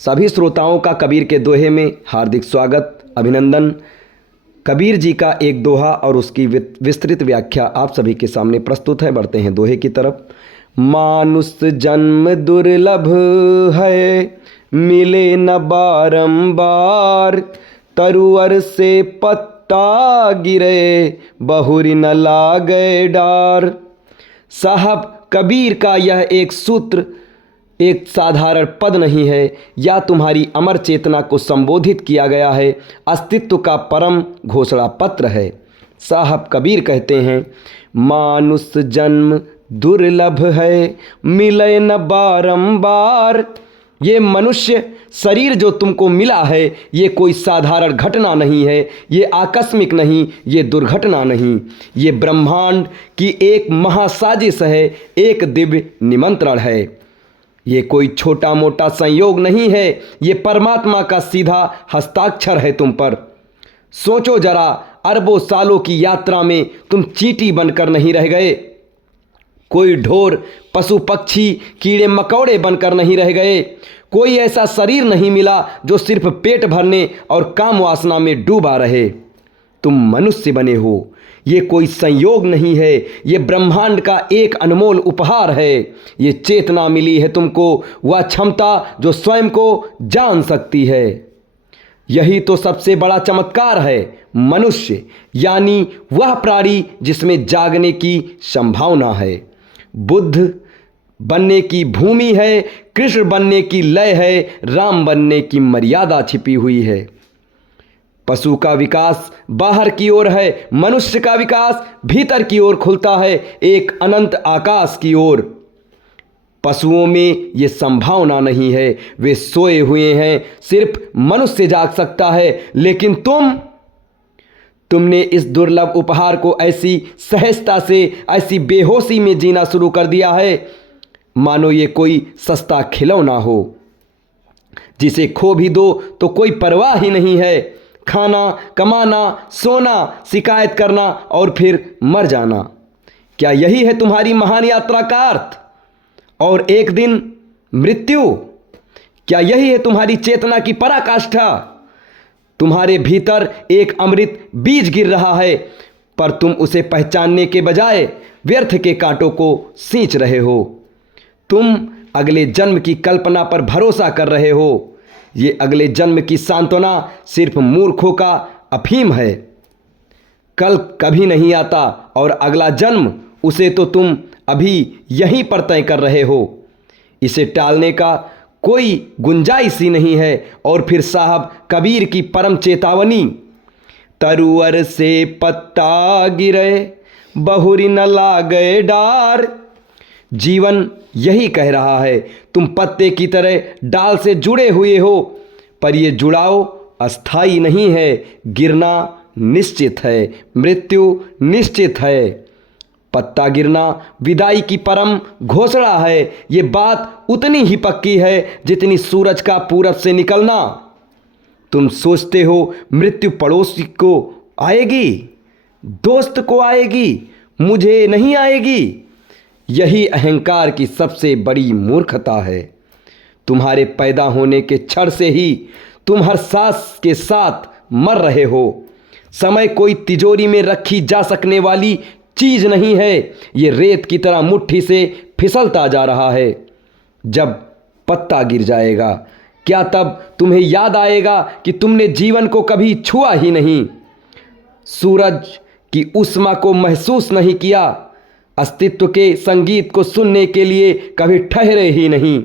सभी श्रोताओं का कबीर के दोहे में हार्दिक स्वागत, अभिनंदन। कबीर जी का एक दोहा और उसकी विस्तृत व्याख्या आप सभी के सामने प्रस्तुत है। बढ़ते हैं दोहे की तरफ। मानुष जन्म दुर्लभ है, मिले न बारंबार, तरुअर से पत्ता गिरे, बहुरी न लागे डार। साहब, कबीर का यह एक सूत्र एक साधारण पद नहीं है, या तुम्हारी अमर चेतना को संबोधित किया गया है, अस्तित्व का परम घोषणा पत्र है। साहब कबीर कहते हैं, मानुष जन्म दुर्लभ है, मिले न बारंबार। ये मनुष्य शरीर जो तुमको मिला है, ये कोई साधारण घटना नहीं है, ये आकस्मिक नहीं, ये दुर्घटना नहीं, ये ब्रह्मांड की एक महासाजिश है, एक दिव्य निमंत्रण है। ये कोई छोटा मोटा संयोग नहीं है, ये परमात्मा का सीधा हस्ताक्षर है तुम पर। सोचो जरा, अरबों सालों की यात्रा में तुम चींटी बनकर नहीं रह गए, कोई ढोर पशु पक्षी कीड़े मकोड़े बनकर नहीं रह गए, कोई ऐसा शरीर नहीं मिला जो सिर्फ पेट भरने और काम वासना में डूबा रहे। तुम मनुष्य बने हो, ये कोई संयोग नहीं है, ये ब्रह्मांड का एक अनमोल उपहार है। ये चेतना मिली है तुमको, वह क्षमता जो स्वयं को जान सकती है। यही तो सबसे बड़ा चमत्कार है। मनुष्य यानी वह प्राणी जिसमें जागने की संभावना है। बुद्ध बनने की भूमि है, कृष्ण बनने की लय है, राम बनने की मर्यादा छिपी हुई है। पशु का विकास बाहर की ओर है, मनुष्य का विकास भीतर की ओर खुलता है, एक अनंत आकाश की ओर। पशुओं में ये संभावना नहीं है, वे सोए हुए हैं, सिर्फ मनुष्य जाग सकता है। लेकिन तुमने इस दुर्लभ उपहार को ऐसी सहजता से, ऐसी बेहोशी में जीना शुरू कर दिया है, मानो ये कोई सस्ता खिलौना हो, जिसे खो भी दो तो कोई परवाह ही नहीं है। खाना, कमाना, सोना, शिकायत करना और फिर मर जाना, क्या यही है तुम्हारी महान यात्रा का अर्थ? और एक दिन मृत्यु, क्या यही है तुम्हारी चेतना की पराकाष्ठा? तुम्हारे भीतर एक अमृत बीज गिर रहा है, पर तुम उसे पहचानने के बजाय व्यर्थ के कांटों को सींच रहे हो। तुम अगले जन्म की कल्पना पर भरोसा कर रहे हो। ये अगले जन्म की सांत्वना सिर्फ मूर्खों का अफीम है। कल कभी नहीं आता और अगला जन्म, उसे तो तुम अभी यहीं पर तय कर रहे हो। इसे टालने का कोई गुंजाइश ही नहीं है। और फिर साहब कबीर की परम चेतावनी, तरुअर से पत्ता गिरे, बहुरी न लागे डार। जीवन यही कह रहा है, तुम पत्ते की तरह डाल से जुड़े हुए हो, पर यह जुड़ाव अस्थाई नहीं है। गिरना निश्चित है, मृत्यु निश्चित है। पत्ता गिरना विदाई की परम घोषणा है। ये बात उतनी ही पक्की है जितनी सूरज का पूरब से निकलना। तुम सोचते हो मृत्यु पड़ोसी को आएगी, दोस्त को आएगी, मुझे नहीं आएगी। यही अहंकार की सबसे बड़ी मूर्खता है। तुम्हारे पैदा होने के क्षण से ही तुम हर सांस के साथ मर रहे हो। समय कोई तिजोरी में रखी जा सकने वाली चीज नहीं है, ये रेत की तरह मुट्ठी से फिसलता जा रहा है। जब पत्ता गिर जाएगा, क्या तब तुम्हें याद आएगा कि तुमने जीवन को कभी छुआ ही नहीं, सूरज की उष्मा को महसूस नहीं किया, अस्तित्व के संगीत को सुनने के लिए कभी ठहरे ही नहीं?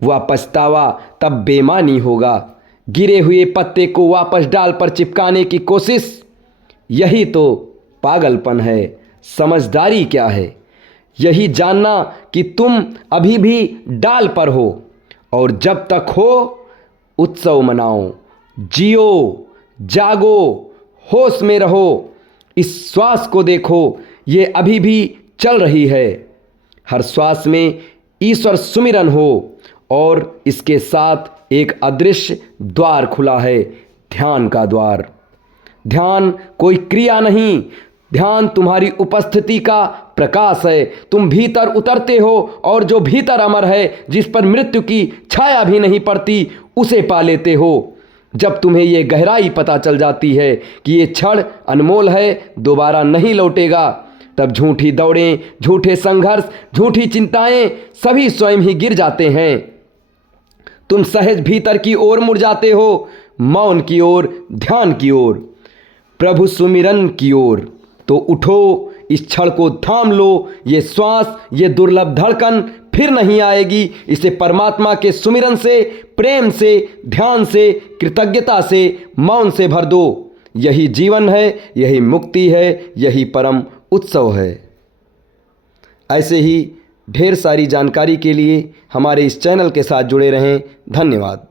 वह पछतावा तब बेमानी होगा। गिरे हुए पत्ते को वापस डाल पर चिपकाने की कोशिश, यही तो पागलपन है। समझदारी क्या है? यही जानना कि तुम अभी भी डाल पर हो, और जब तक हो उत्सव मनाओ, जियो, जागो, होश में रहो। इस श्वास को देखो, ये अभी भी चल रही है। हर श्वास में ईश्वर सुमिरन हो, और इसके साथ एक अदृश्य द्वार खुला है, ध्यान का द्वार। ध्यान कोई क्रिया नहीं, ध्यान तुम्हारी उपस्थिति का प्रकाश है। तुम भीतर उतरते हो और जो भीतर अमर है, जिस पर मृत्यु की छाया भी नहीं पड़ती, उसे पा लेते हो। जब तुम्हें ये गहराई पता चल जाती है कि ये क्षण अनमोल है, दोबारा नहीं लौटेगा, तब झूठी दौड़ें, झूठे संघर्ष, झूठी चिंताएं सभी स्वयं ही गिर जाते हैं। तुम सहज भीतर की ओर मुड़ जाते हो, मौन की ओर, ध्यान की ओर, प्रभु सुमिरन की ओर। तो उठो, इस क्षण को थाम लो। ये श्वास, ये दुर्लभ धड़कन फिर नहीं आएगी। इसे परमात्मा के सुमिरन से, प्रेम से, ध्यान से, कृतज्ञता से, मौन से भर दो। यही जीवन है, यही मुक्ति है, यही परम उत्सव है। ऐसे ही ढेर सारी जानकारी के लिए हमारे इस चैनल के साथ जुड़े रहें। धन्यवाद।